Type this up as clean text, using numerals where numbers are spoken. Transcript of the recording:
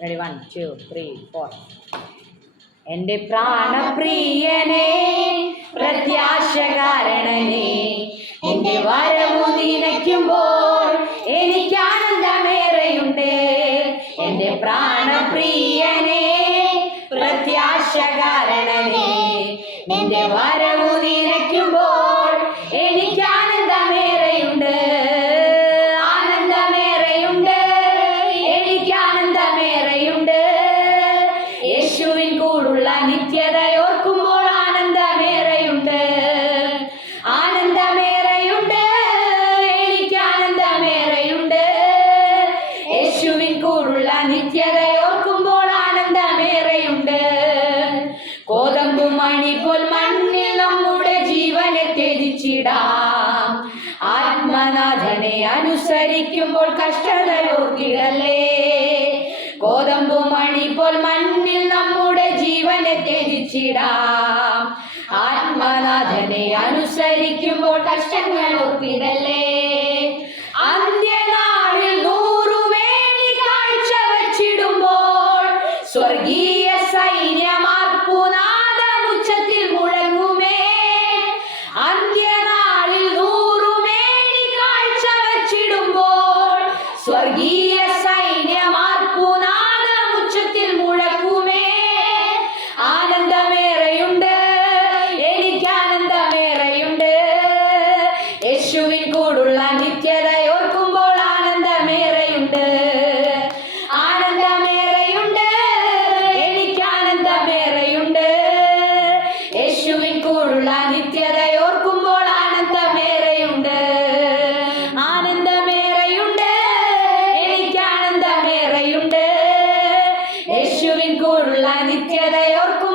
Ready? 1, 2, 3, 4. എന്റെ പ്രാണപ്രിയനെ പ്രത്യാശകാരണനെ എന്റെ വരവു നിനയ്ക്കുമ്പോൾ എനിക്ക് ആനന്ദമേറെയുണ്ട്. എന്റെ പ്രാണപ്രിയനെ പ്രത്യാശകാരണനെ എന്റെ വരവു നിനയ്ക്കുമ്പോൾ എനിക്ക് ആനന്ദമേറെയുണ്ട്. ആനന്ദമേറെയുണ്ട്, എനിക്ക് ആനന്ദമേറെയുണ്ട്. യേശുവിൻ കൂടുള്ള നിത്യതയോർക്കുമ്പോൾ ആനന്ദമേറെയുണ്ട്. ആനന്ദമേറെയുണ്ട്, എനിക്ക് ആനന്ദമേറെയുണ്ട്. യേശുവിൻ കൂടുള്ള നിത്യതയോർക്കുമ്പോൾ ആനന്ദമേറെയുണ്ട്. കോതമ്പു മണി പോൽ മണ്ണിൽ നമ്മുടെ ജീവനെ ത്യജിച്ചിടാം. ആത്മനാഥനെ അനുസരിക്കുമ്പോൾ കഷ്ടതയോർക്കിടല്ലേ. കോതമ്പു മണി പോൽ മണ്ണിൽ നമ്മുടെ ജീവനെ ത്യജിച്ചിടാം. ആത്മനാഥനെ അനുസരിക്കുമ്പോൾ കഷ്ടങ്ങൾ ഓർത്തിടല്ലേ. അന്ത്യനാളിൽ 100 വേണി കാഴ്ച വച്ചിടുമ്പോൾ സ്വർഗീയ സൈന്യമാർപ്പുനാദമുച്ചത്തിൽ മുഴങ്ങുമേ. അന്ത്യനാളിൽ 100 വേണി കാഴ്ച വച്ചിടുമ്പോൾ സ്വർഗീയ സൈന്യമാർപ്പുനാദമുച്ചത്തിൽ മുഴങ്ങുമേ. ആനന്ദമേറെയുണ്ട്, എനിക്ക് ആനന്ദമേറെയുണ്ട്. യേശുവിൻ കൂടുള്ള നിത്യതയോർക്കുമ്പോൾ ആനന്ദമേറെയുണ്ട്. ആനന്ദമേറെയുണ്ട്, എനിക്ക് ആനന്ദമേറെയുണ്ട്. യേശുവിൻ കൂടുള്ള നിത്യതയോർക്കുമ്പോൾ ആനന്ദമേറെയുണ്ട്. ആനന്ദമേറെയുണ്ട്, എനിക്ക് ആനന്ദമേറെയുണ്ട്. യേശുവിൻ കൂടുള്ള നിത്യതയോർക്കും